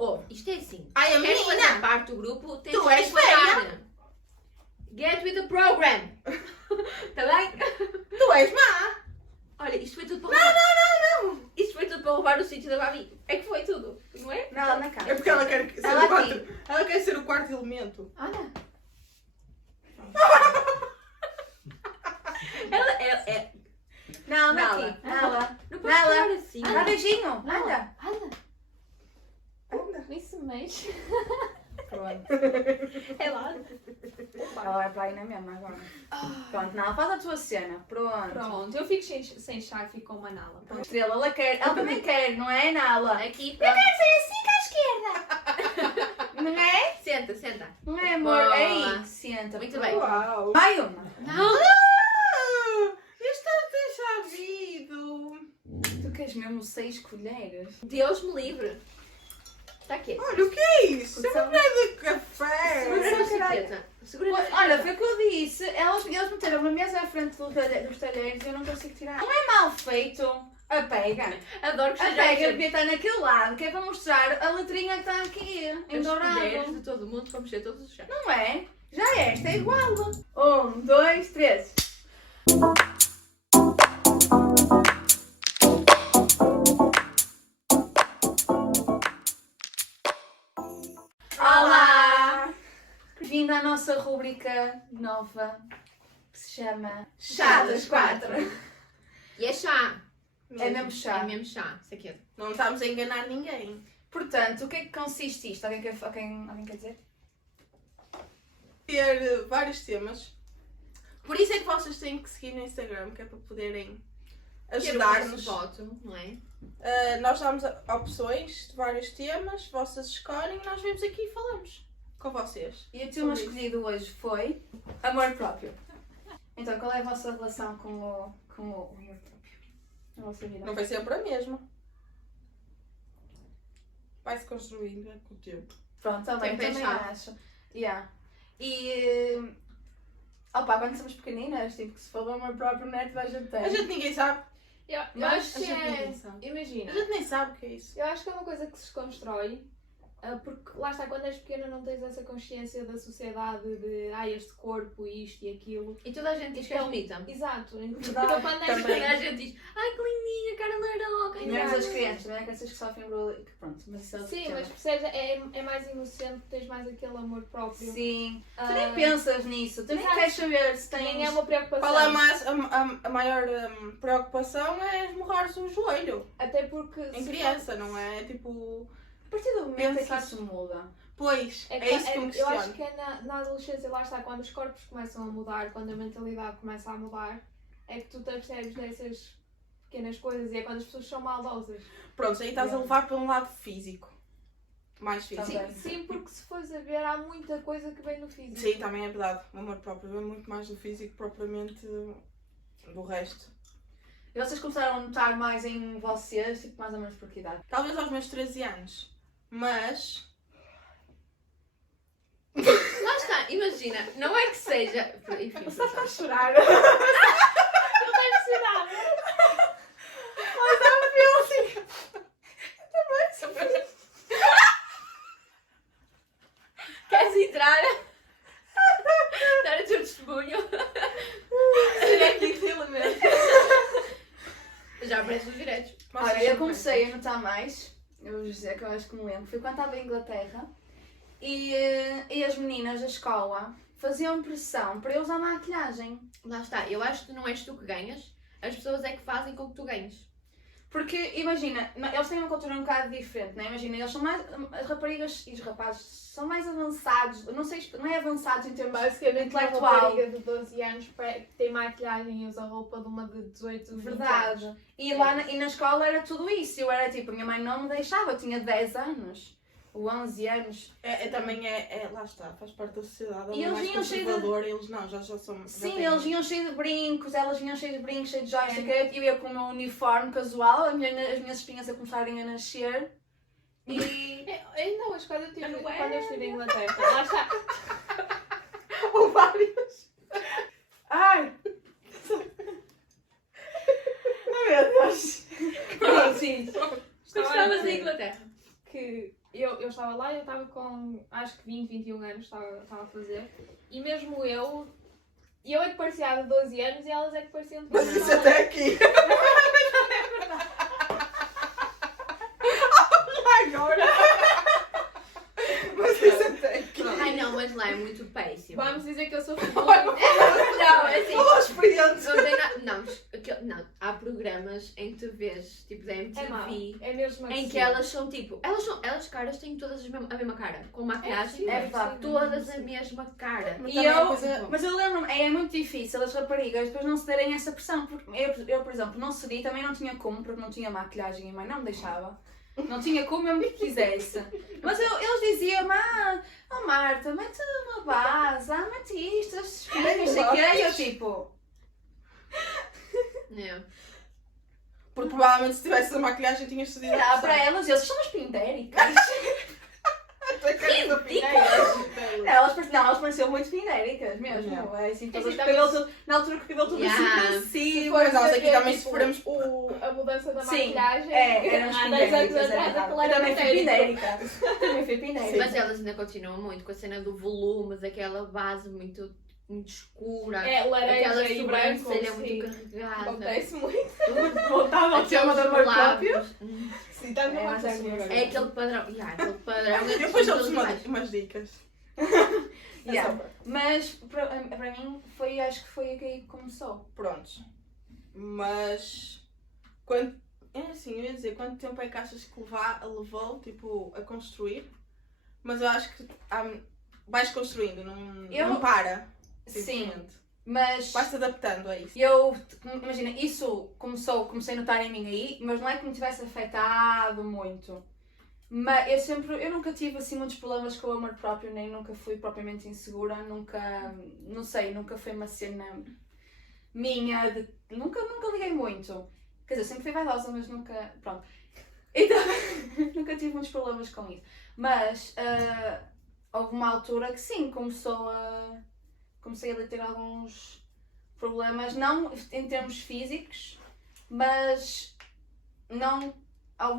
Oh, isto é assim. Ai, a Queres fazer menina! parte do grupo, tens Tu que és respeitar. Get with the program. Tá bem? Tu és má! Olha, isto foi tudo para roubar. Não! Isto foi tudo para roubar o sítio da Babi. É que foi tudo, não é? Não, na cara. É porque ela quer ser Ela o quarto. aqui. Ela quer ser o quarto elemento. Olha. Ela é. Não, Nala. daqui. Nala. Não podes Nala. falar assim. Dá beijinho. Anda. Anda. Anda. Nem se mexe. Pronto. É lá. Ela vai para aí na mesma agora. Pronto, Nala, faz a tua cena. Pronto. Pronto, eu fico sem chá e fico com uma nala. Pronto. Estrela, ela quer. Ela também quer, não é, Nala? Aqui, Eu pronto. quero ser assim com a esquerda. Não é? Senta, senta. Não é, amor? Boa. Aí, senta. Muito bem. Uau! Vai uma. Não. Isto é chavido. Tu queres mesmo 6 colheres? Deus me livre. Está aqui. Olha, o que é isso? Isso é uma colher de café. Segura Mas, na caralho. bicicleta. Segura na Olha, bicicleta. foi o que eu disse. Eles meteram uma mesa à frente dos talheres e eu não consigo tirar. Não é mal feito. A pega. Adoro que A seja pega devia estar naquele lado, que é para mostrar a letrinha que está aqui, em as dourado. colheres de todo mundo para mexer todos os chás. Não é? Já esta é igual. 1, 2, 3. Olá! Bem-vindo à nossa rubrica nova que se chama Chá das 4. E é chá. É mesmo chá. É mesmo chá. Isso aqui é. Não estamos a enganar ninguém. Portanto, o que é que consiste isto? Alguém quer dizer? Ter vários temas. Por isso é que vocês têm que seguir no Instagram, que é para poderem ajudar-nos. Voto, não é? Nós damos opções de vários temas, vocês escolhem e nós vemos aqui e falamos com vocês. E o tema escolhido hoje foi amor próprio. Então, qual é a vossa relação com o amor próprio? Na vossa vida? Não vai sempre a mesma. Vai-se construindo com o tempo. Pronto, também Tempo é chave. acho. Yeah. E, opa, quando somos pequeninas, tipo, que se fala amor próprio, não é? Toda a gente tem. A gente ninguém sabe. Eu Mas acho que a gente é. nem sabe. Imagina, A gente nem sabe o que é isso. eu acho que é uma coisa que se constrói. Porque lá está, quando és pequena não tens essa consciência da sociedade de este corpo, isto e aquilo. E toda a gente diz que és bonita. Exato. Então Verdade, quando és também. Toda pequena, a gente diz, ai que lindinha, cara laroca. E menos as crianças, não é? Que essas que sofrem bullying. Pronto, mas isso é outro sim, tema. mas percebes, é mais inocente, tens mais aquele amor próprio. Sim. Tu Ah, nem pensas nisso, tu nem exato. queres saber se tens... Nem é uma preocupação. Qual é a maior preocupação é esmurrar-se o joelho. Até porque. Em se criança, não é? Tipo, A partir do momento é que Pensar- isso muda. pois, É é isso que me eu questiono. acho que é na adolescência, lá está, quando os corpos começam a mudar, quando a mentalidade começa a mudar, é que tu te percebes dessas pequenas coisas e é quando as pessoas são maldosas. Pronto, aí estás a levar para um lado físico. Mais físico. Também. Sim, porque se fores a ver, há muita coisa que vem do físico. Sim, também é verdade. O amor próprio é muito mais do físico propriamente do resto. E vocês começaram a notar mais em vocês, tipo, mais ou menos por que idade? Talvez aos meus 13 anos. Mas. Lá está, imagina, não é que seja. Enfim, Você está a chorar. Não tens necessidade. Mas é um filme. queres entrar? Dar o teu testemunho? Seria aqui realmente. Já aparece os direitos. Olha, eu comecei a notar mais, eu vou dizer que eu acho que me lembro, foi quando estava em Inglaterra e as meninas da escola faziam pressão para eu usar maquilhagem. Lá está, eu acho que não és tu que ganhas, as pessoas é que fazem com que tu ganhes. Porque, imagina, eles têm uma cultura um bocado diferente, não é? Imagina, eles são mais, as raparigas e os rapazes são mais avançados, não sei, não é avançados em termos Basicamente, uma intelectual. rapariga de 12 anos tem maquilhagem e usa roupa de uma de 18, 20 Verdade. anos. E lá na escola era tudo isso, eu era tipo, a minha mãe não me deixava, eu tinha 10 anos, ou 11 anos. Também lá está, faz parte da sociedade. E Ela é eles mais vinham cheio de- conservadora, eles não, já são. Sim, eles vinham cheios de brincos, elas vinham cheias de brincos, cheios de joias, eu ia com o meu uniforme casual, as minhas espinhas a começarem a nascer e... Ainda hoje, quando eu estive Não é? quando eu estive em Inglaterra, lá está. Ou vários. Ai! Oh meu Deus! Sim. Quando Estava a estavas em dizer Inglaterra. que eu estava lá, eu estava com acho que 20, 21 anos, estava a fazer. E mesmo eu é que parecia de 12 anos e elas é que pareciam de Mas 12 isso até aqui. Agora. Mas isso até aqui. Ai não, mas lá é muito péssimo. Vamos dizer que eu sou Não, é assim. Falou experiente. Não tem nada. Não, há programas em que tu vês, tipo da É mau, MTV, é mesmo assim. em que elas são tipo. Elas caras têm todas a mesma cara. Com maquiagem, É verdade. todas a mesma cara. Mas E também é eu, coisa- mas eu lembro-me, é muito difícil as raparigas depois não cederem a essa pressão. Porque eu, por exemplo, não cedi, também não tinha como, porque não tinha maquilhagem e mãe não me deixava. Não tinha como mesmo que quisesse. Mas eles diziam-me, oh Marta, mete uma base, mete isto, estes filhos, sei o quê. E eu tipo, É. Porque provavelmente se tivesse a maquilhagem tinhas cedido. olhar para elas e eles, somos pindéricas. Elas pareciam muito pindéricas mesmo. Yeah. É assim, todas Assim, com o cabelo todo, na altura com o cabelo todo Yeah. assim crescido. Mas nós aqui Ver, também tipo, sofremos. a mudança da Sim, maquilhagem. éramos há 10 anos pindéricas, é atrás verdade. aquilo Eu era também fui pindérico. pindérica. Também fui pindérica. Mas elas ainda continuam muito com a cena do volume, daquela base muito escura. É laranja Aquela e branco. sobrancelha Sim. muito carregada. Acontece muito. Voltava ao tema do amor próprio. Sim, estamos É, a mas matar assim, agora. É aquele padrão. Aquele padrão. Eu depois dou-vos umas dicas. Yeah. Mas para mim foi, acho que foi aí que começou. Prontos. Mas. Quando. É assim, eu ia dizer, quanto tempo é que achas que levou tipo, a construir? Mas eu acho que vais construindo, não para. Sim, Simplesmente. mas Vais-te adaptando a isso. imagina, isso comecei a notar em mim aí, mas não é que me tivesse afetado muito. Mas eu nunca tive assim muitos problemas com o amor próprio, nem nunca fui propriamente insegura, nunca foi uma cena minha, nunca liguei muito. Quer dizer, sempre fui vaidosa, mas nunca, pronto. Então, nunca tive muitos problemas com isso. Mas houve uma altura que sim, comecei a ter alguns problemas, não em termos físicos, mas houve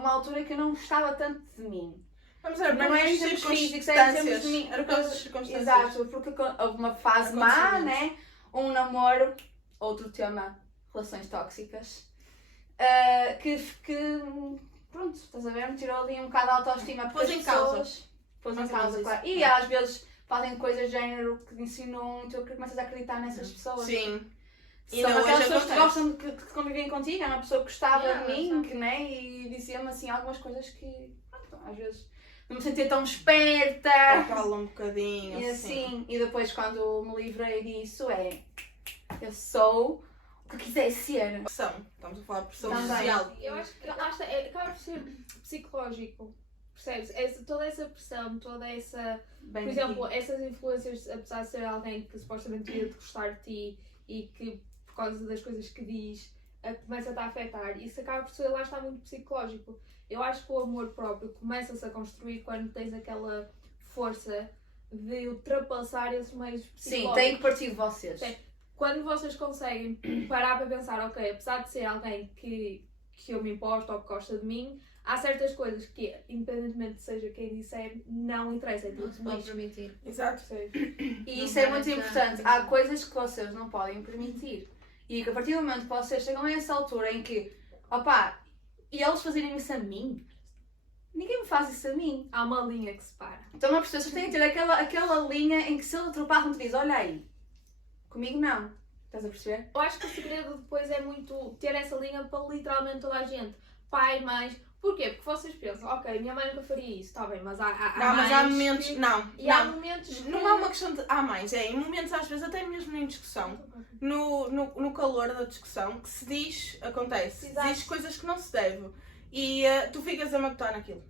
uma altura que eu não gostava tanto de mim. Vamos ver, Não é em termos físicos, é em termos de mim. Era por causa das circunstâncias. Exato, porque houve uma fase má, Acontecimentos. né? Um namoro, outro tema, relações tóxicas, que pronto, estás a ver, me tirou ali um bocado a autoestima. Porque Pôs as em causa. pessoas pôs em Mais ou menos causa, isso. claro. E às vezes fazem coisas de género que te ensinam muito, que começas a acreditar nessas pessoas. Sim. E São não, aquelas hoje pessoas que acontece. gostam que convivem contigo, é uma pessoa que gostava Yeah, de mim, que, né? E dizia-me assim algumas coisas que, pronto, às vezes não me sentia tão esperta. Fala um bocadinho. E assim, e depois quando me livrei disso eu sou o que quiser ser. Pressão. Estamos a falar de pressão Também. social. Eu acho que lá está, acaba por ser psicológico. Percebes? Toda essa pressão, toda essa. Bem Por exemplo, aqui. essas influências, apesar de ser alguém que supostamente devia gostar de ti e que por causa das coisas que diz começa-te a afetar, isso acaba por ser, lá está, muito psicológico. Eu acho que o amor próprio começa-se a construir quando tens aquela força de ultrapassar esses meios Sim, psicológicos. tem que partir de vocês. Sim. Quando vocês conseguem parar para pensar, ok, apesar de ser alguém que eu me importo ou que gosta de mim, há certas coisas que, independentemente de seja quem disser, não interessa, é Não tudo se pode lixo. permitir. Exato. Percebes? E Não isso é vai muito deixar. importante. Há coisas que vocês não podem permitir. E que a partir do momento que vocês chegam a essa altura em que, opá, e eles fazerem isso a mim? Ninguém me faz isso a mim. Há uma linha que separa. Então uma pessoa tem que ter aquela linha em que se ele ultrapassa, te diz, olha aí, comigo não. Estás a perceber? Eu acho que o segredo depois é muito ter essa linha para literalmente toda a gente. Pai, mães. Porquê? Porque vocês pensam, ok, minha mãe nunca faria isso, está bem, mas há Não, mas há mães momentos. que- Não. E há Não. momentos que... Não é uma questão de. Há mais, é em momentos às vezes, até mesmo em discussão, no calor da discussão, que se diz, acontece, Exato. diz coisas que não se deve e tu ficas a matutar naquilo.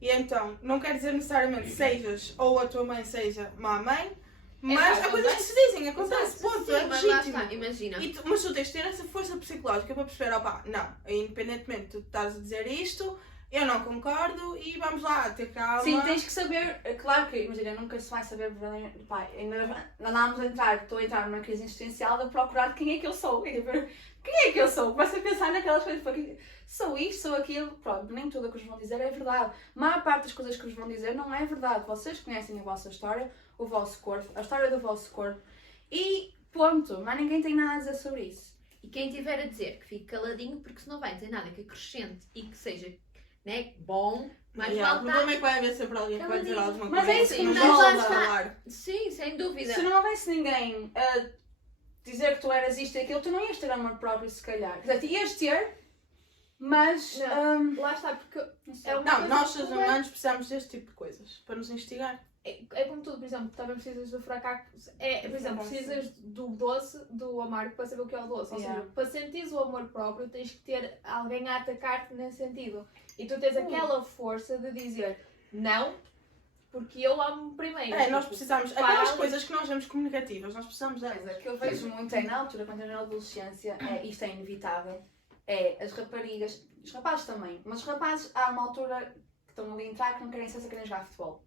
E então, não quer dizer necessariamente sejas ou a tua mãe seja má mãe, mas há coisas que se dizem, acontece, ponto, Sim, é mas lá legítimo. está, imagina. Mas tu tens de ter essa força psicológica para perceber, opá, não, independentemente de tu estás a dizer isto, eu não concordo e vamos lá, ter calma. Sim, tens que saber, claro que, imagina, nunca se vai saber verdadeiramente, pá, ainda andámos estou a entrar numa crise existencial de procurar quem é que eu sou, e de ver quem é que eu sou, começa a pensar naquelas coisas, porque sou isto, sou aquilo. Pronto, nem tudo o que vos vão dizer é verdade. A maior parte das coisas que vos vão dizer não é verdade. Vocês conhecem a vossa história, o vosso corpo, a história do vosso corpo e ponto. Mas ninguém tem nada a dizer sobre isso. E quem tiver a dizer que fique caladinho, porque se não vai dizer nada que acrescente e que seja, né, bom, mais O vale problema é estar... que vai haver sempre alguém que vai dizer alguma Mas coisa. é isso assim, que não nos vamos molda. dar falar. Sim, sem dúvida. Se não houvesse ninguém a dizer que tu eras isto e aquilo, tu não ias ter amor próprio, se calhar. Quer dizer, ias ter, mas. Lá está, porque não sei. é uma Não, coisa nós seres completamente- humanos precisamos deste tipo de coisas para nos instigar. É como tudo, por exemplo, também precisas do fracasso. Por exemplo, precisas do doce, do amargo para saber o que é o doce. Ou Yeah. seja, para sentires o amor próprio, tens que ter alguém a atacar-te nesse sentido. E tu tens aquela força de dizer não, porque eu amo primeiro. É, nós Tipo, precisamos. para Aquelas ali. coisas que nós vemos comunicativas, nós precisamos delas. Coisa que eu vejo muito é na altura, quando eu na adolescência, isto é inevitável, é as raparigas, os rapazes também, mas os rapazes há uma altura que estão ali a entrar que não querem ser, só querem jogar futebol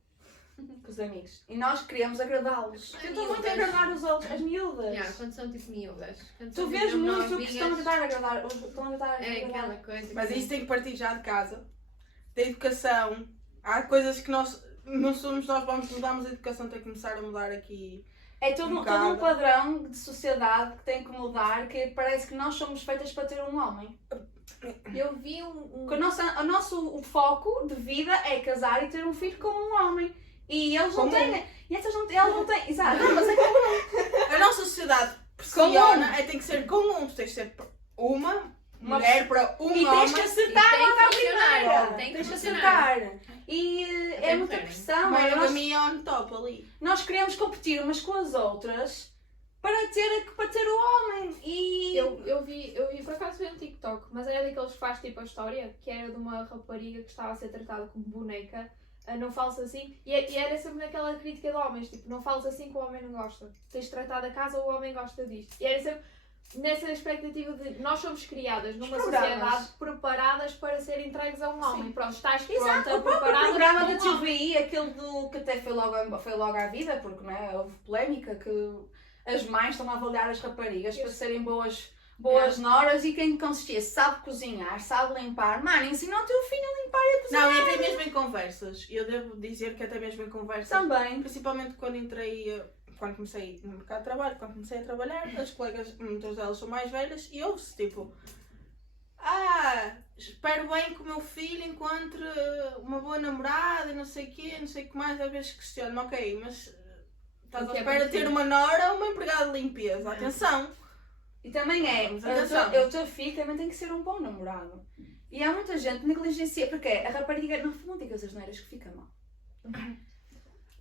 com os amigos. E nós queremos agradá-los. As Tentam muito miúdas. agradar os outros, as miúdas. Yeah, quando são tipo miúdas. Quando Tu são, vês tipo, muito que novinhas, estão a tentar agradar, estão a tentar É agradar. aquela coisa. Mas que- isso tem que partir já de casa, da educação. Há coisas que nós não somos nós vamos mudar, mas a educação tem que começar a mudar aqui. É todo um bocado. padrão de sociedade que tem que mudar, que parece que nós somos feitas para ter um homem. Eu vi um. Porque o nosso foco de vida é casar e ter um filho com um homem. E eles não Comum. têm. E essas não, eles não têm. Exato. Mas é comum. A nossa sociedade pressiona, tem que ser comum. Tu tens de ser uma mulher para um E homem. tens que acertar E tem logo que à funcionar, primeira. tem que Tens que funcionar. acertar. E Até é muita percebem. pressão. Mas Nós, a minha on top ali. nós queremos competir umas com as outras para ter o homem. E. Eu vi por acaso vi um TikTok, mas era daqueles que faz tipo a história, que era de uma rapariga que estava a ser tratada como boneca, não fales assim, e era sempre naquela crítica de homens, tipo, não fales assim que o homem não gosta, tens de tratar da casa ou o homem gosta disto. E era sempre nessa expectativa de nós somos criadas numa Os programas. sociedade preparadas para ser entregues a um homem. Sim. Pronto, estás Exato, pronta, o próprio preparada programa para da um homem. TVI, aquele que até foi logo à vida, porque não é, houve polémica que as mães estão a avaliar as raparigas para serem boas noras e quem consistia sabe cozinhar, sabe limpar. Mano, ensina o teu filho a limpar e a cozinhar. Não, e até mesmo em conversas. Eu devo dizer que até mesmo em conversas. Também. Principalmente quando entrei, quando comecei no mercado de trabalho, quando comecei a trabalhar, as colegas, muitas delas são mais velhas, e ouve-se tipo: espero bem que o meu filho encontre uma boa namorada e não sei o quê, não sei o que mais. Às vezes questiono-me, ok, mas estás O à que é espera de para ter ti? uma nora ou uma empregada de limpeza? Atenção! E também Vamos, atenção. o teu filho também tem que ser um bom namorado. E há muita gente que negligencia, porque a rapariga, não digas as neiras que fica mal.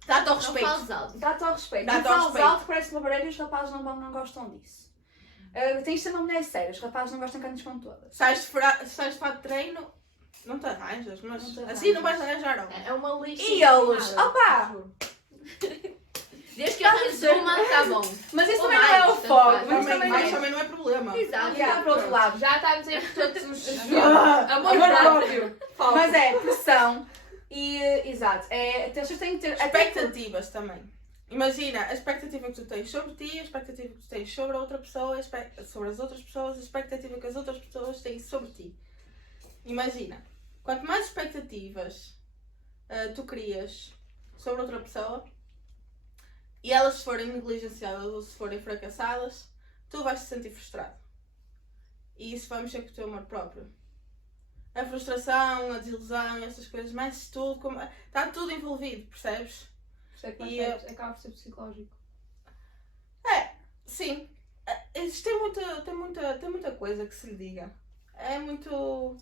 Dá-te ao Não respeito. fales alto. Dá-te ao respeito. Dá-te Não ao falas respeito. alto, parece uma barreira e os rapazes não gostam disso. Tens de ser uma mulher séria, os rapazes não gostam que andes com todas. Sais de fato de treino, não te arranjas, mas Não te assim não vais arranjas. arranjar homem. É uma lixa. E eles? Opa! Desde que arranjes uma, está bom. Mas isso Ou também não mais, é o tanto foco. faz. Mas Também, também mas não é. também não é problema. Exato. Yeah, para o outro lado. Já está a dizer todos os. Amor próprio. Mas é pressão. E, exato, vocês têm que ter. Expectativas também. Imagina a expectativa que tu tens sobre ti, a expectativa que tu tens sobre a outra pessoa, sobre as outras pessoas, a expectativa que as outras pessoas têm sobre ti. Imagina, quanto mais expectativas tu crias sobre outra pessoa e elas se forem negligenciadas ou se forem fracassadas, tu vais te sentir frustrado. E isso vai mexer com o teu amor próprio. A frustração, a desilusão, essas coisas, mais tudo, está tudo envolvido, percebes? E Acaba por ser psicológico. Sim, tem muita coisa que se lhe diga. É muito.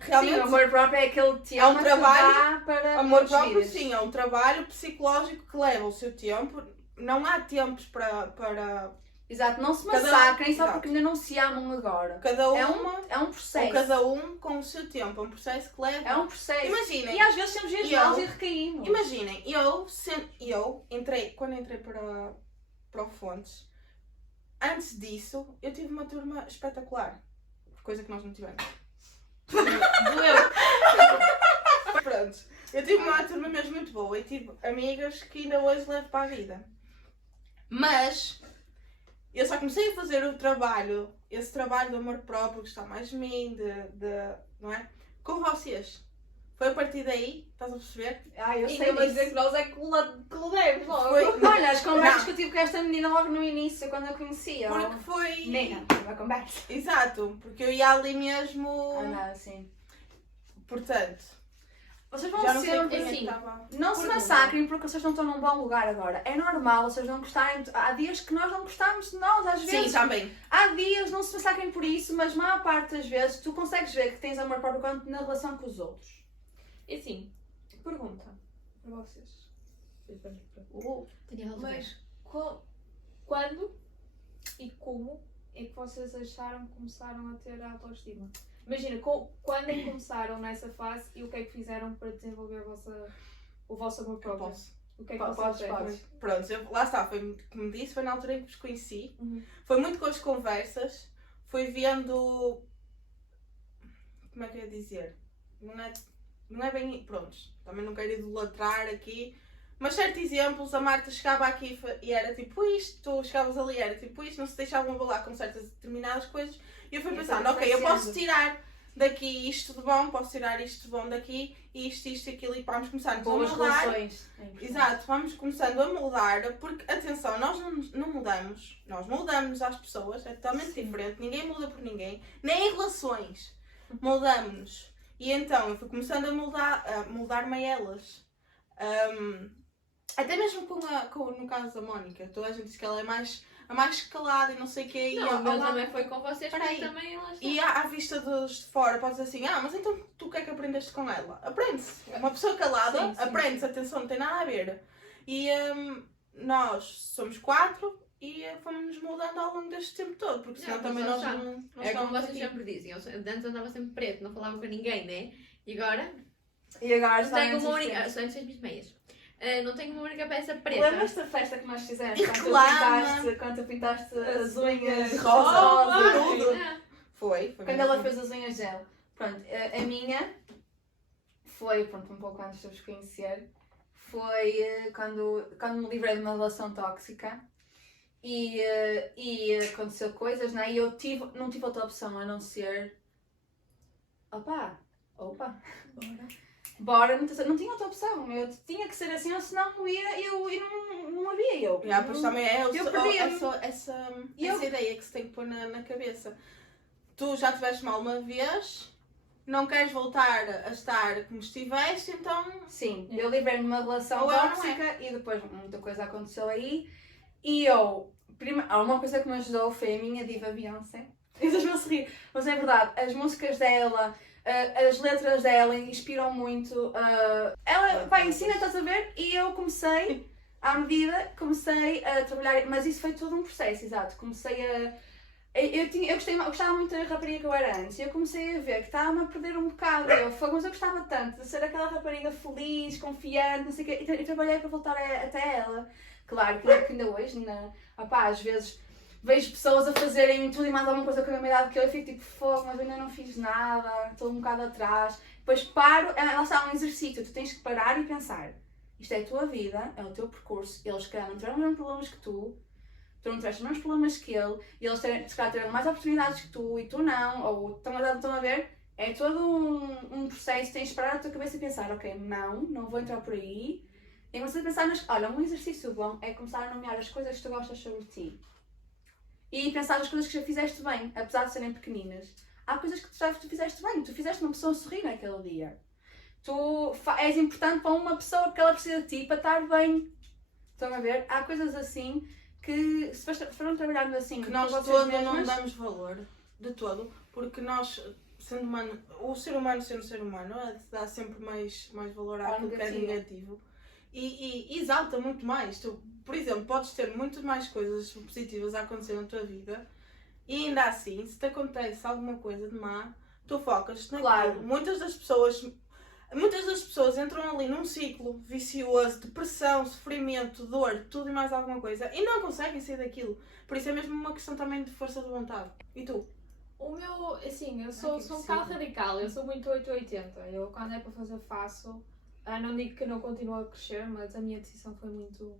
Realmente, Sim, o amor próprio é aquele tema um trabalho, que dá para amor todos os próprio, dias. sim, é um trabalho psicológico que leva o seu tempo. Não há tempos para Exato, não se Cada um- massacrem só exato. porque ainda não se amam agora. cada É uma, um ou processo. cada um com o seu tempo. É um processo que leva. É um processo. Imaginem, E às vezes temos dias E eu- maus e recaímos. imaginem, quando entrei para o Fontes, antes disso, eu tive uma turma espetacular. Coisa que nós não tivemos. Doeu. Pronto. Eu tive uma turma mesmo muito boa e tive amigas que ainda hoje levo para a vida. Mas Eu só comecei a fazer esse trabalho do amor próprio, gostar mais de mim, não é? Com vocês. Foi a partir daí, estás a perceber? Eu E sei ainda disso. dizer que nós é que levemos logo. Foi, Olha, as conversas Não. que eu tive com esta menina logo no início, quando eu conhecia. porque foi... Menina, uma conversa. Exato, porque eu ia ali mesmo... Não, assim. Portanto, Vocês vão já não sei sempre... quem é que assim, estava... Não se Pergunta. massacrem porque vocês não estão num bom lugar agora. É normal, vocês não gostarem. Há dias que nós não gostamos de nós, às vezes. Sim, também. Há dias, não se massacrem por isso, mas a maior parte das vezes tu consegues ver que tens amor próprio quando na relação com os outros. E assim, pergunta para vocês. Daniela, Mas quando e como é que vocês acharam que começaram a ter a autoestima? Imagina, quando é que começaram nessa fase e o que é que fizeram para desenvolver o vosso amor Eu próprio? posso. O que é que vocês fizeram? Podes. Pronto, lá está, foi como me disse, foi na altura em que vos conheci. Uhum. Foi muito com as conversas, foi vendo. Como é que eu ia dizer? Não é bem. Prontos, também não quero idolatrar aqui, mas certos exemplos, a Marta chegava aqui e era tipo isto, tu chegavas ali e era tipo isto, não se deixavam abalar com certas determinadas coisas, e eu fui E pensando, foi ok, eu posso crescendo. tirar daqui isto de bom, posso tirar isto de bom daqui, isto e aquilo, e vamos começar então, a Boas mudar. relações. É importante. Exato, vamos começando a mudar, porque atenção, nós não mudamos, nós mudamos às pessoas, é totalmente diferente, ninguém muda por ninguém, nem em relações, mudamos-nos. E então eu fui começando a mudar-me a elas. Até mesmo no caso da Mónica, toda a gente diz que ela é a mais calada e não sei o que. Não, o meu também foi com vocês, porque Peraí. também lá está. E à vista dos de fora, podes dizer assim, mas então tu o que é que aprendeste com ela? Aprende-se. Uma pessoa calada, Sim, sim, aprende-se, atenção, não tem nada a ver. E nós somos 4 e fomos-nos mudando ao longo deste tempo todo, porque senão Não, também mas nós lá está. não É como estamos vocês aqui. sempre dizem, eu antes andava sempre preto, não falava com ninguém, né? E agora E agora não tenho está uma única. Só antes das minhas meias. Não tenho uma única peça preta. Lembras-te da festa que nós fizemos? E reclama. Quando tu pintaste as unhas Rosa, rosa, tudo. Ah, Foi Quando mesmo. ela fez as unhas dela. Pronto, a minha foi, pronto, um pouco antes de eu vos conhecer. Foi quando me livrei de uma relação tóxica e aconteceu coisas, né? E eu não tive outra opção a não ser. Opa! Bora, não tinha outra opção. Eu tinha que ser assim, ou senão não ia, não havia eu. Pois também é Eu perdi-me. essa Eu- ideia que se tem que pôr na cabeça. Tu já estiveste mal uma vez, não queres voltar a estar como estiveste, então Sim, eu livrei-me de uma relação Ou é ou não tóxica e depois muita coisa aconteceu aí. E eu, uma coisa que me ajudou foi a minha diva Beyoncé. E vocês vão se rir, mas é verdade, as músicas dela, as letras dela inspiram muito. Ela, vai, ensina, estás a ver? E eu comecei, à medida, comecei a trabalhar, mas isso foi todo um processo, exato. Comecei a. Eu gostava muito da rapariga que eu era antes e eu comecei a ver que estava-me a perder um bocado. Mas eu gostava tanto de ser aquela rapariga feliz, confiante, não sei o quê, e trabalhei para voltar até ela. Claro que ainda hoje, às vezes vejo pessoas a fazerem tudo e mais alguma coisa com a mesma idade que eu e fico tipo, fogo, mas eu ainda não fiz nada, estou um bocado atrás. Depois paro, ela está um exercício, tu tens que parar e pensar. Isto é a tua vida, é o teu percurso, eles que não tiveram os mesmos problemas que tu não tiveste os mesmos problemas que ele, e eles se calhar tiveram mais oportunidades que tu e tu não, ou estão a ver, é todo um processo, tens de parar a tua cabeça e pensar, ok, não vou entrar por aí, e começar a pensar, olha, um exercício bom é começar a nomear as coisas que tu gostas sobre ti, e pensar nas coisas que já fizeste bem, apesar de serem pequeninas. Há coisas que tu fizeste bem, tu fizeste uma pessoa sorrir naquele dia, tu és importante para uma pessoa porque ela precisa de ti para estar bem, estão a ver? Há coisas assim que se foram trabalhando assim que nós com vocês todos mesmas, não damos valor, de todo, porque nós, sendo humano, o ser humano sendo ser humano, dá sempre mais valor Ao àquilo que é negativo. negativo e exalta muito mais. Tu, por exemplo, podes ter muito mais coisas positivas a acontecer na tua vida e ainda assim, se te acontece alguma coisa de má, tu focas naquilo. Claro. Muitas das pessoas entram ali num ciclo vicioso, depressão, sofrimento, dor, tudo e mais alguma coisa e não conseguem sair daquilo. Por isso é mesmo uma questão também de força de vontade. E tu? O meu, assim, eu sou que um impossível. bocado radical, eu sou muito 880. Eu quando é para fazer faço. Não digo que não continuo a crescer, mas a minha decisão foi muito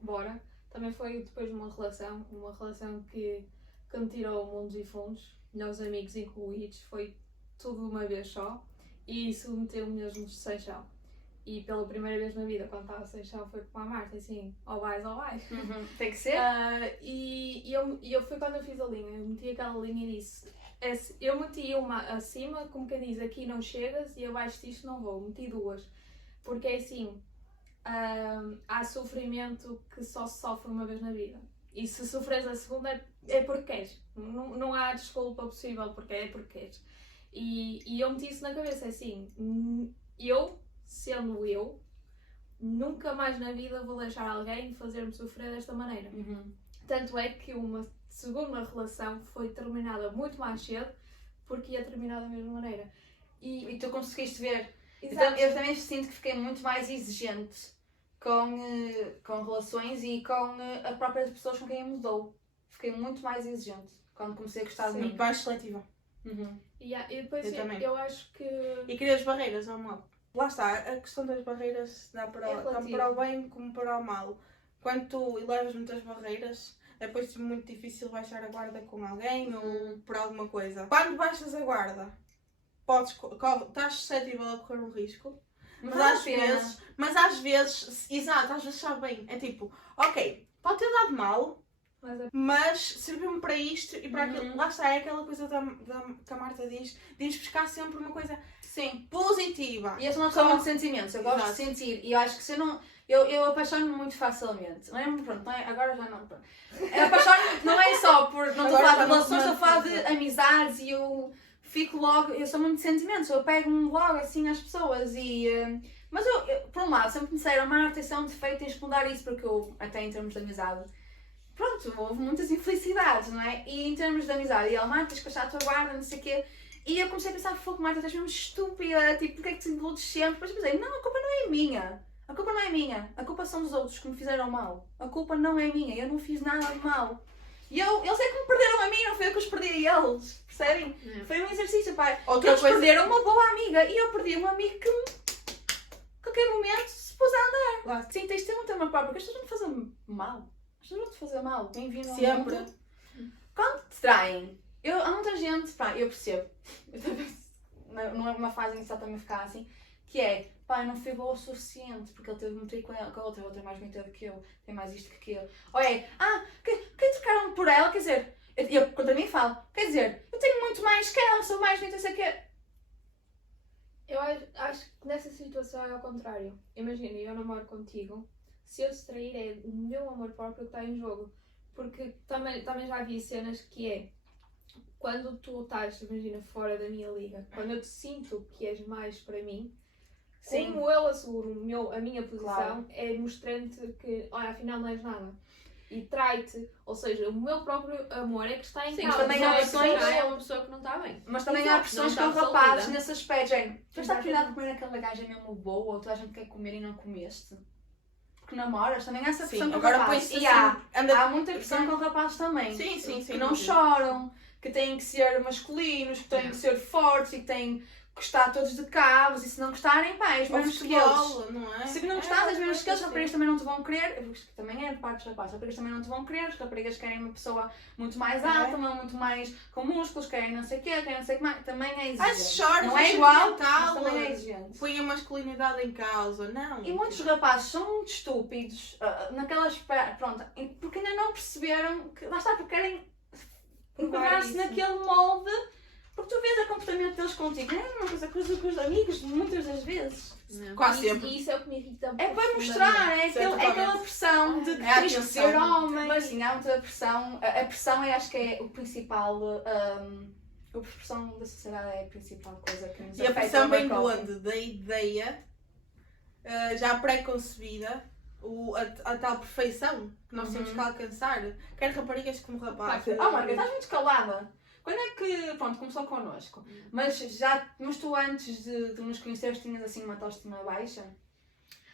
bora. também foi depois de uma relação que me tirou mundos e fundos, meus amigos incluídos, foi tudo de uma vez só, e isso meteu-me mesmo sem chão. E pela primeira vez na vida, quando estava sem chão, foi como a Marta, assim, ou vais. Tem que ser. Eu foi quando eu fiz a linha, eu meti aquela linha e disse, eu meti uma acima, como quem diz, aqui não chegas, e abaixo disto não vou, meti duas, porque é assim, há sofrimento que só se sofre uma vez na vida, e se sofres a segunda é porque queres, não há desculpa possível, porque é porque queres. E eu meti isso na cabeça, assim, sendo eu, nunca mais na vida vou deixar alguém fazer-me sofrer desta maneira. Tanto é que uma segunda relação foi terminada muito mais cedo, porque ia terminar da mesma maneira. E tu conseguiste ver. Exato. Eu também sinto que fiquei muito mais exigente com relações e com as próprias pessoas com quem eu me dou. Fiquei muito mais exigente quando comecei a gostar de Muito mim. mais seletiva. E depois Eu também. eu acho que... E crias barreiras ao mal. Lá está, a questão das barreiras dá para, tanto relativo. para o bem como para o mal. Quando tu elevas muitas barreiras, é depois muito difícil baixar a guarda com alguém ou por alguma coisa. Quando baixas a guarda, estás suscetível a correr um risco, mas às vezes, exato, às vezes sabe bem. É tipo, ok, pode ter dado mal, mas serviu-me para isto e para aquilo. Lá está, é aquela coisa que a Marta diz, de ir buscar sempre uma coisa positiva. E eu sou uma pessoa de sentimentos, eu gosto de sentir. E eu acho que se eu não. Eu apaixono-me muito facilmente. Não é? Pronto, não é, agora já não. Pronto. Eu apaixono-me, não é só por. Não estou a falar de relações, estou a falar de amizades e eu fico logo. Eu sou muito de sentimentos, eu pego-me logo assim às pessoas e. Mas eu, por um lado, sempre me disseram, Marta, isso é um defeito, tens de mudar isso, porque eu, até em termos de amizade. Pronto, houve muitas infelicidades, não é? E em termos de amizade, e ela, Marta, tens que achar a tua guarda, não sei o quê. E eu comecei a pensar, fogo, Marta, estás mesmo estúpida, tipo, porque é que te iludes sempre? Depois pensei, não, a culpa não é minha. A culpa não é minha. A culpa são dos outros que me fizeram mal. A culpa não é minha, eu não fiz nada de mal. E eles é que me perderam a mim, não foi eu que os perdi a eles. Percebem? Foi um exercício, pai. Eles perderam uma boa amiga e eu perdi um amigo que a qualquer momento se pôs a andar. Claro. Sim, tens de ter um tema próprio, porque as pessoas não te fazem mal. As pessoas não te fazem mal. Bem-vindo ao Sempre. mundo. Quando te traem, há muita gente, pá, eu percebo. Não é uma fase em que só também ficar assim, que é, pá, eu não fui boa o suficiente, porque ele teve de me trair com a outra é mais bonita do que eu, tem mais isto que aquilo. Ou é, que trocaram por ela, quer dizer, eu contra mim falo, quer dizer, eu tenho muito mais que ela, sou mais bonita, sei o quê. Eu acho que nessa situação é ao contrário. Imagina, eu namoro contigo, se eu distrair é o meu amor próprio que está em jogo. Porque também já vi cenas que é, quando tu estás, imagina, fora da minha liga, quando eu te sinto que és mais para mim, Sim. como eu asseguro a minha posição, Claro. é mostrando-te que, olha, afinal não és nada. E trai-te, ou seja, o meu próprio amor é que está em Sim, causa. também mas há é pressões- é uma pessoa que não está bem. Mas também Exato, há pressões não com está rapazes resolvida. nesse aspecto, gente. Tu estás Exatamente. cuidado de comer aquela gaja mesmo boa, ou toda a gente quer comer e não comeste? Porque namoras, também há essa pressão Sim, com agora rapazes. põe-se E assim, há muita pressão com rapazes também. Sim, Que não choram, que têm que ser masculinos, que têm que ser fortes e que têm que gostar todos de carros, e se não gostarem, pá, és Ou menos que eles. futebol, não é? Se não gostares, és menos que eles, as assim. raparigas também não te vão querer, porque também é de parte dos rapazes, as raparigas também não te vão querer, as raparigas querem uma pessoa muito mais alta, muito mais com músculos, querem não sei o quê, querem não sei o que mais, também é exigente. Ai, se choras, Não é é igual, sentimental, mas também é exigente. Põe a masculinidade em causa, não. E muitos rapazes são muito estúpidos naquelas. Pronto, porque ainda não perceberam que. Lá está, porque querem enquadrar-se naquele molde. Porque tu vês o comportamento deles contigo. Não é uma coisa com os amigos, muitas das vezes. Quase E sempre. isso é o que me irrita. É para mostrar, é aquela pressão de que É a tens que atenção. ser homem. Mas sim, há muita pressão. A pressão eu acho que é o principal. A pressão da sociedade é a principal coisa que nos E a afeta. pressão amor vem de próprio. onde? Da ideia já pré-concebida, a tal perfeição que nós temos que alcançar, quer raparigas como rapazes. Marga, estás muito calada. Quando é que, pronto, começou connosco? Mas tu antes de nos conheceres tinhas assim uma autoestima baixa?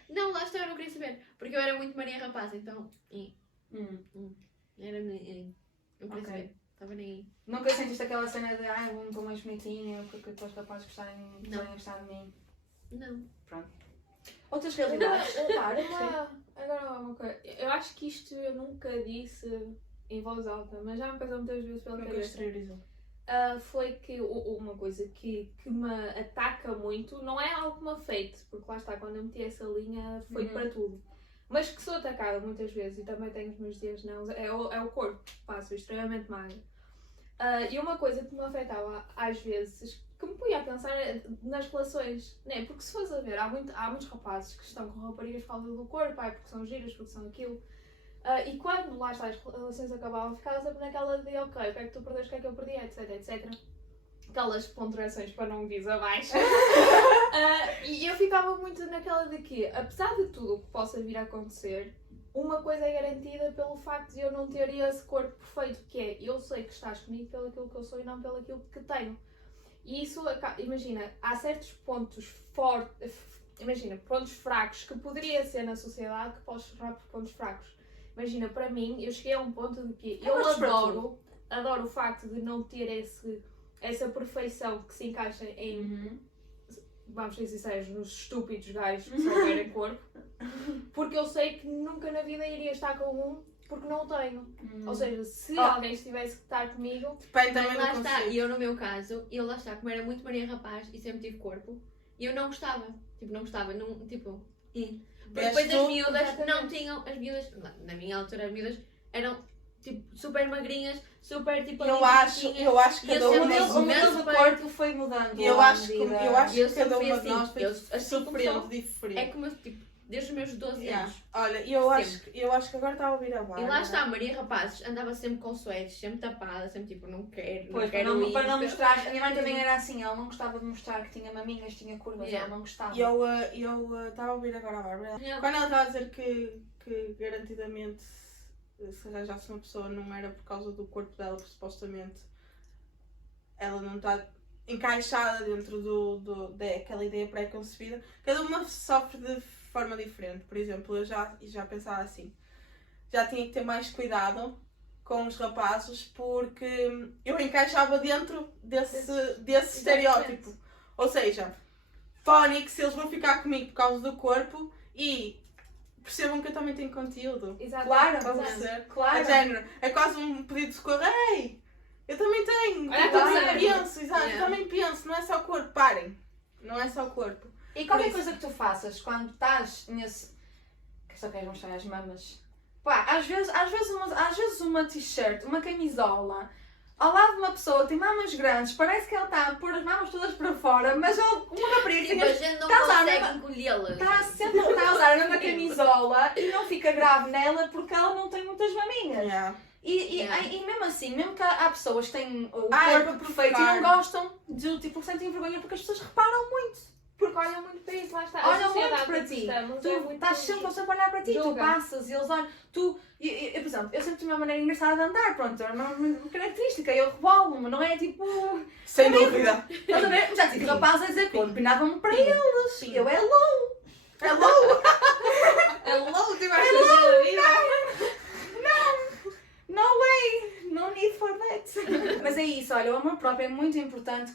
Não, lá está, eu não queria saber. Porque eu era muito Maria Rapaz, então. Era menina. Não queria Ok. saber. Estava nem aí. Nunca sentiste aquela cena de ai, eu estou mais bonitinha, porque os rapazes gostarem de Não. gostar de mim? Não. Pronto. Outras realidades. Claro, sim. Agora uma coisa. Eu acho que isto eu nunca disse em voz alta, mas já me passou muitas vezes pela Nunca cabeça. exteriorizou. Foi que uma coisa que me ataca muito, não é algo que me afete, porque lá está, quando eu meti essa linha foi para tudo. Mas que sou atacada muitas vezes e também tenho os meus dias não, é o corpo, pá, sou extremamente magra. E uma coisa que me afetava às vezes, que me punha a pensar nas relações, né? Porque se fores a ver, há muitos rapazes que estão com raparigas por causa do corpo, porque são giras, porque são aquilo. E quando lá está, as relações acabavam, ficava sempre naquela de ok, o que é que tu perdeste, o que é que eu perdi, etc, etc. Aquelas ponderações para não dizer abaixo. E eu ficava muito naquela de que, apesar de tudo o que possa vir a acontecer, uma coisa é garantida pelo facto de eu não ter esse corpo perfeito, que é, eu sei que estás comigo pelo aquilo que eu sou e não pelo aquilo que tenho. E isso, imagina, há certos pontos fortes, imagina, pontos fracos que poderia ser na sociedade que podes tornar por pontos fracos. Imagina, para mim, eu cheguei a um ponto de que eu adoro o facto de não ter essa perfeição que se encaixa em, vamos ser sinceros, nos estúpidos gajos que só querem corpo, porque eu sei que nunca na vida iria estar com um porque não o tenho. Ou seja, se alguém estivesse que estar comigo... Depende Mas também lá do está, conceito. e eu no meu caso, eu lá está, como era muito Maria Rapaz e sempre tive corpo, eu não gostava. Tipo, não gostava, não, tipo... Porque depois as miúdas não tinham, as miúdas, na minha altura as miúdas eram tipo super magrinhas, super tipo... Eu acho que cada O uma eu de sempre modelo tive do corpo foi mudando. eu acho que eu cada sempre fui uma de assim, nós foi eu, assim sofrendo como sou, diferente. é como eu, tipo, desde os meus 12 Yeah. anos. Olha, eu acho que agora está a ouvir a Bárbara. E lá está, Maria Rapazes andava sempre com suetes, sempre tapada, sempre tipo, não quero, Pois, não quero para não isto. mostrar. A minha mãe também era assim, ela não gostava de mostrar que tinha maminhas, tinha curvas, Yeah. ela não gostava. E eu estava a ouvir agora a Bárbara. Yeah. Quando ela estava a dizer que garantidamente se arranjasse uma pessoa não era por causa do corpo dela, porque supostamente ela não está encaixada dentro daquela ideia pré-concebida, cada uma sofre de forma diferente. Por exemplo, eu já pensava assim, já tinha que ter mais cuidado com os rapazes porque eu encaixava dentro desse estereótipo. Ou seja, Fónix, eles vão ficar comigo por causa do corpo e percebam que eu também tenho conteúdo. Exato. Claro, Estás a exato. perceber? Claro. É género, é quase um pedido de socorro. Ei, eu também tenho, Olha, eu também claro. penso, exato, Yeah. eu também penso, não é só o corpo, parem, não é só o corpo. E qualquer Por isso- coisa que tu faças quando estás nesse. Que só queres mostrar as mamas. Pá, às vezes uma t-shirt, uma camisola, ao lado de uma pessoa que tem mamas grandes, parece que ela está a pôr as mamas todas para fora, mas uma rapariga Tipo, a gente não Tá a usar consegue mesmo- encolhê-las. está a usar a mesma camisola e não fica grave nela porque ela não tem muitas maminhas. Yeah. E mesmo assim, mesmo que há pessoas que têm o é corpo por perfeito e ficar. não gostam de tipo, sentem vergonha porque as pessoas reparam muito. Porque olham muito para isso, lá está. A Olham sociedade muito para em que ti. estamos Tu é muito estás sempre a olhar para ti, tu julga. passas e eles olham. Por exemplo, eu sempre tive uma maneira engraçada de andar, pronto, é uma característica, eu rebolo-me, não é tipo. Sem dúvida. Estás a ver? Já tive rapazes a dizer que eu empinava-me para eles. Sim. Eu é low. Hello! Hello, tu vais fazer a vida. No way! No need for that! Mas é isso, olha, o amor próprio é muito importante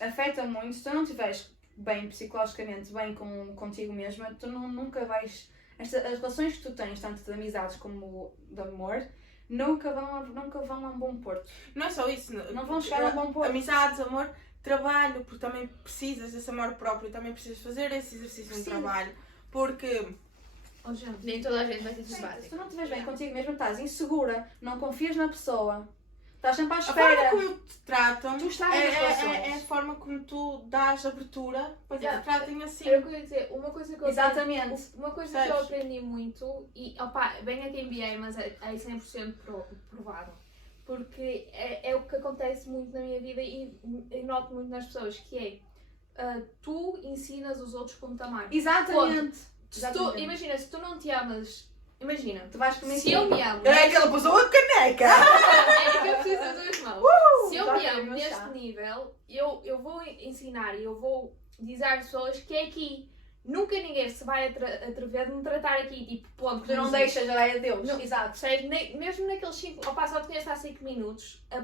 afeta muito. Se tu não estiveres bem psicologicamente, bem contigo mesma, tu nunca vais. As relações que tu tens, tanto de amizades como de amor, nunca vão a um bom porto. Não é só isso, Não vão chegar a um bom porto. Amizades, amor, trabalho, porque também precisas desse amor próprio, também precisas fazer esse exercício no trabalho. Porque Oh, gente. Nem toda a gente vai ser Se simpática. tu não estiveres bem contigo mesma, estás insegura, não confias na pessoa, estás sempre à a forma espera. como te tratam Tu estragas as relações. é a forma como tu dás abertura para que Yeah. te tratem assim. Era o que eu ia dizer, uma coisa que eu Exatamente. Uma coisa que eu Percebes? aprendi muito, e opá, bem aqui em BA, mas é 100% provado, porque é o que acontece muito na minha vida e noto muito nas pessoas, que é, tu ensinas os outros como te amar. Exatamente. Se tu, imagina, se tu não te amas, imagina, Tu vais comer se eu me amo, É que ela pusou a caneca! é que eu preciso das duas mãos. Se eu Já me quero amo meu chá. neste nível, eu vou ensinar e eu vou dizer às pessoas que é aqui. nunca ninguém se vai atrever de me tratar aqui, tipo, ponto. Tu não deixas, já é Deus. Não. Exato. Percebes? Mesmo naqueles 5, ao passo de conhecer há 5 minutos, a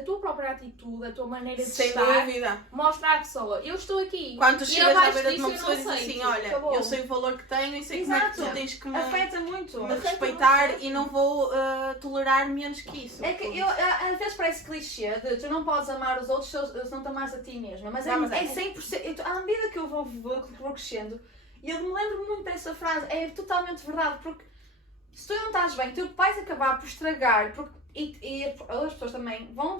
tua própria atitude, a tua maneira de Sem estar, dúvida. mostra à pessoa, eu estou aqui. Quando tu E chegas à abaixo beira de disso uma eu pessoa e não dizes aceito. assim, olha, Acabou. eu sei o valor que tenho e sei como é que tu Exato. tens que me Afeta muito. respeitar e não vou tolerar menos que isso. É que às vezes parece clichê de tu não podes amar os outros se não te amares a ti mesma, mas Não, mas é é. 100%. À medida que eu vou crescendo, e eu me lembro muito dessa frase, é totalmente verdade, porque se tu não estás bem, tu vais acabar por estragar, e as pessoas também vão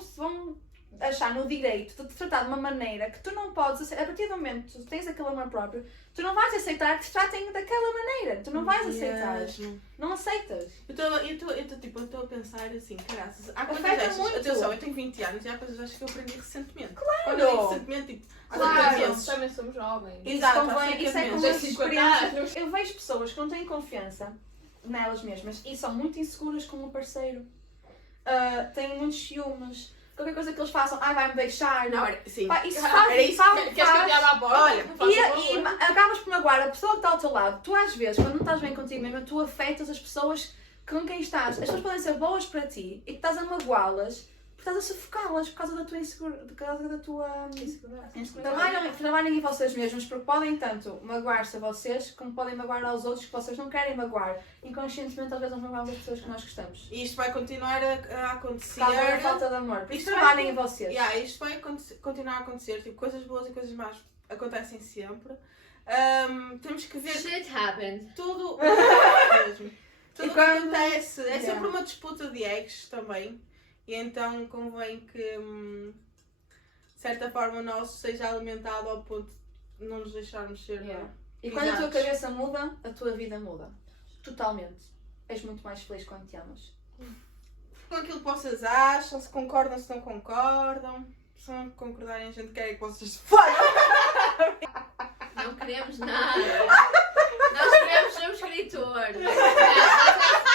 achar no direito de te tratar de uma maneira que tu não podes aceitar. A partir do momento que tu tens aquele amor próprio, tu não vais aceitar que te tratem daquela maneira, tu não vais aceitar, Mesmo. não aceitas. Eu estou a pensar assim, caraças, há coisas Afeta destas, muito. atenção, eu tenho 20 anos e há coisas destas que eu aprendi recentemente. Claro! Quando eu digo recentemente, tipo, há 50 Claro, vezes. também somos jovens. Exato, há Convém, 50 isso é vezes. como Tem as 50 experiências. anos. Eu vejo pessoas que não têm confiança nelas mesmas e são muito inseguras com o parceiro. Têm muitos ciúmes. Qualquer coisa que eles façam, vai-me deixar. Não, sim. Pá, isso Era faz, isso. Queres que eu te abra a porta? Olha, Não faço E favor. acabas por magoar a pessoa que está ao teu lado. Tu às vezes, quando não estás bem contigo mesmo, tu afetas as pessoas com quem estás. As pessoas podem ser boas para ti e que estás a magoá-las porque estás a sufocá-las por causa da tua insegurança, por causa da tua Trabalhem em vocês mesmos, porque podem tanto magoar-se a vocês, como podem magoar aos outros que vocês não querem magoar. Inconscientemente, às vezes, nós magoamos as pessoas que nós gostamos. E isto vai continuar a acontecer. Por causa da falta de amor. Por isso, Isto vai- trabalhem em vocês. Yeah, isto vai continuar a acontecer. Tipo, coisas boas e coisas más acontecem sempre. Temos que ver Shit happened. tudo. Mesmo. Tudo E o que quando- acontece. É Yeah. sempre uma disputa de egos também. E então convém que, de certa forma, o nosso seja alimentado ao ponto de não nos deixarmos ser. Yeah. E quando a tua Exatos. cabeça muda, a tua vida muda. Totalmente. És muito mais feliz quando te amas. Com aquilo que vocês acham, se concordam, se não concordam. Se não concordarem, a gente quer que vocês falem. Não queremos nada. Nós queremos ser um escritor.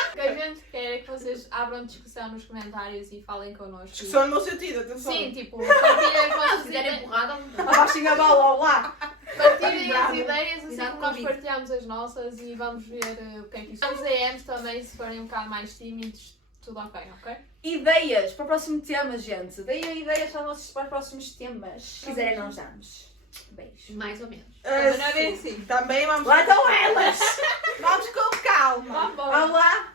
O que a gente quer é que vocês abram discussão nos comentários e falem connosco. Discussão no meu sentido, atenção. Sim, tipo, partilhem as Se vossas quiserem ideias. porrada, Abaixem a bola, olá! Partilhem as Exato. ideias assim Exato, como nós convite. partilhamos as nossas e vamos ver o que é que isto. Os AMs também, se forem um bocado mais tímidos, tudo ok, ok? Ideias para o próximo tema, gente. Deem ideias para os próximos temas. Se quiserem, nós damos. Beijo. mais ou menos. Mas não é bem assim. Também vamos. Lá estão elas! Vamos com calma. Vamos embora. Olá!